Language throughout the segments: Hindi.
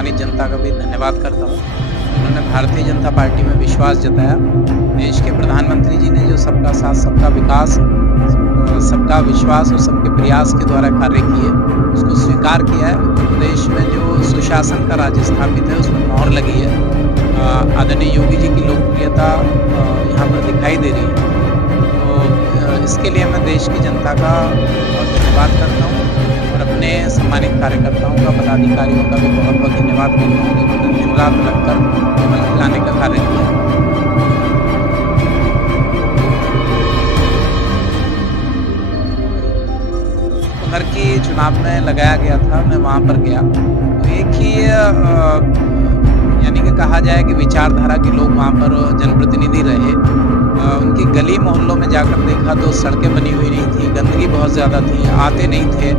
सम्मानित जनता का भी धन्यवाद करता हूँ। उन्होंने भारतीय जनता पार्टी में विश्वास जताया। देश के प्रधानमंत्री जी ने जो सबका साथ, सबका विकास, सबका विश्वास और सबके प्रयास के द्वारा कार्य किए, उसको स्वीकार किया है। उत्तर प्रदेश में जो सुशासन का राज स्थापित है, उसमें मोहर लगी है। आदरणीय योगी जी की लोकप्रियता यहाँ पर दिखाई दे रही है। तो इसके लिए मैं देश की जनता का बहुत धन्यवाद करता हूँ और अपने सम्मानित कार्यकर्ताओं का, पदाधिकारियों का भी बहुत बहुत धन्यवाद करता हूँ, जिन्होंने दिन रात लगकर बल खिलाने का कार्य किया। उधर की चुनाव में लगाया गया था, मैं वहाँ पर गया तो एक ही यानी कि कहा जाए कि विचारधारा के लोग वहाँ पर जनप्रतिनिधि रहे। उनकी गली मोहल्लों में जाकर देखा तो सड़कें बनी हुई नहीं थी, गंदगी बहुत ज़्यादा थी, आते नहीं थे।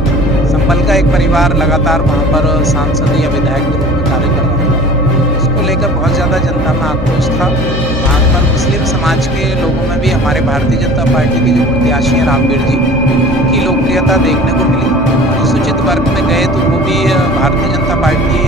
संभल का एक परिवार लगातार वहाँ पर सांसद या विधायक के रूप में कार्य कर रहा था। उसको लेकर बहुत ज़्यादा जनता में आक्रोश था। वहाँ पर मुस्लिम समाज के लोगों में भी हमारे भारतीय जनता पार्टी के जो प्रत्याशी हैं रामवीर जी, उनकी लोकप्रियता देखने को मिली। अनुसूचित वर्ग में गए तो वो भी भारतीय जनता पार्टी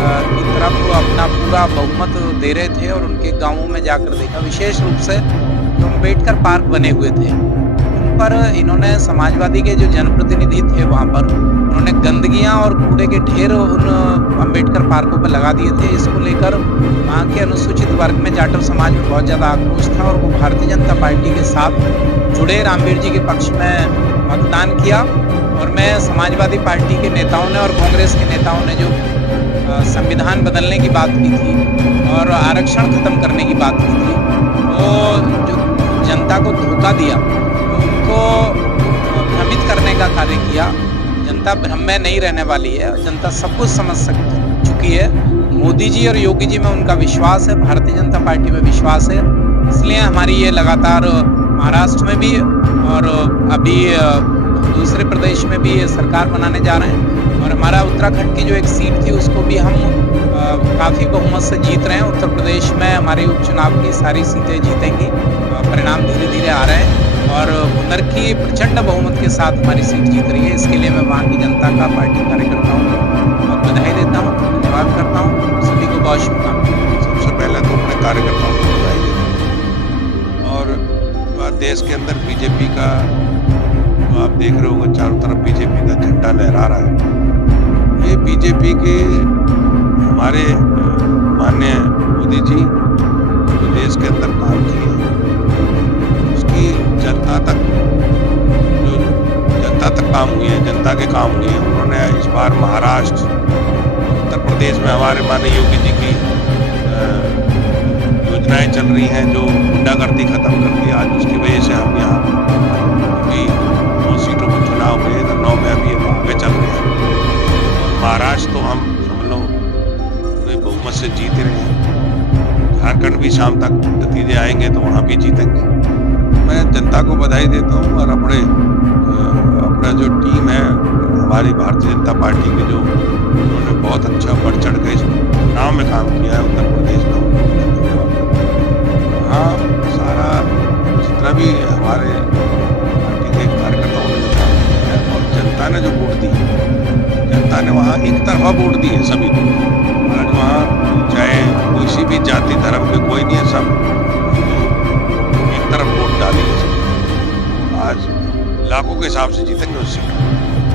की तरफ अपना पूरा बहुमत दे रहे थे और उनके गांवों में जाकर देखा, विशेष रूप से जो अम्बेडकर पार्क बने हुए थे उन पर इन्होंने, समाजवादी के जो जनप्रतिनिधि थे वहां पर, उन्होंने गंदगियां और कूड़े के ढेर उन अम्बेडकर पार्कों पर लगा दिए थे। इसको लेकर वहाँ के अनुसूचित वर्ग में, जाटव समाज में बहुत ज़्यादा आक्रोश था और वो भारतीय जनता पार्टी के साथ जुड़े, रामवीर जी के पक्ष में मतदान किया। और मैं समाजवादी पार्टी के नेताओं ने और कांग्रेस के नेताओं ने जो संविधान बदलने की बात की थी और आरक्षण खत्म करने की बात की थी, तो जो जनता को धोखा दिया, तो उनको भ्रमित करने का कार्य किया। जनता भ्रम में नहीं रहने वाली है, जनता सब कुछ समझ चुकी है। मोदी जी और योगी जी में उनका विश्वास है, भारतीय जनता पार्टी में विश्वास है। इसलिए हमारी ये लगातार महाराष्ट्र में भी और अभी दूसरे प्रदेश में भी सरकार बनाने जा रहे हैं। और हमारा उत्तराखंड की जो एक सीट थी उसको भी हम काफ़ी बहुमत से जीत रहे हैं। उत्तर प्रदेश में हमारी उपचुनाव की सारी सीटें जीतेंगी, परिणाम धीरे धीरे आ रहे हैं और उधर की प्रचंड बहुमत के साथ हमारी सीट जीत रही है। इसके लिए मैं वहाँ की जनता का, पार्टी कार्यकर्ताओं को बहुत बधाई देता हूँ, धन्यवाद करता हूँ और सभी को बहुत शुभकामनाएं। सबसे पहले तो अपने कार्यकर्ताओं को बधाई देता हूँ। और देश के अंदर बीजेपी का, तो आप देख रहे होंगे चारों तरफ बीजेपी का झंडा लहरा रहा है। ये बीजेपी के हमारे माननीय मोदी जी जो देश के अंदर काम किए, उसकी जनता तक काम हुए हैं, जनता के काम हुए हैं। उन्होंने इस बार महाराष्ट्र, उत्तर प्रदेश में हमारे माननीय योगी जी की योजनाएं चल रही हैं जो गुंडागर्दी खत्म कर दी। आज उसकी वजह से हम यहाँ अभी 9 सीटों पर चुनाव हुए, 9 में अभी हम आगे चल रहे हैं। महाराष्ट्र तो हम समझ लो पूरे बहुमत से जीत रहे हैं। झारखंड भी शाम तक नतीजे आएंगे तो वहाँ भी जीतेंगे। मैं जनता को बधाई देता हूँ और अपना जो टीम है हमारी भारतीय जनता पार्टी की, जो उन्होंने बहुत अच्छा बढ़ चढ़ के इस चुनाव में काम किया है उत्तर प्रदेश में, हाँ सारा जितना भी हमारे पार्टी के कार्यकर्ताओं ने जो काम किया है और जनता ने जो वोट दी है, जनता ने वहाँ एक तरफा वोट दी है सभी को। आज वहाँ चाहे किसी भी जाति धर्म के कोई नहीं है, सब एक तरफ वोट डाली है। आज लाखों के हिसाब से जीतेंगे उस सीट।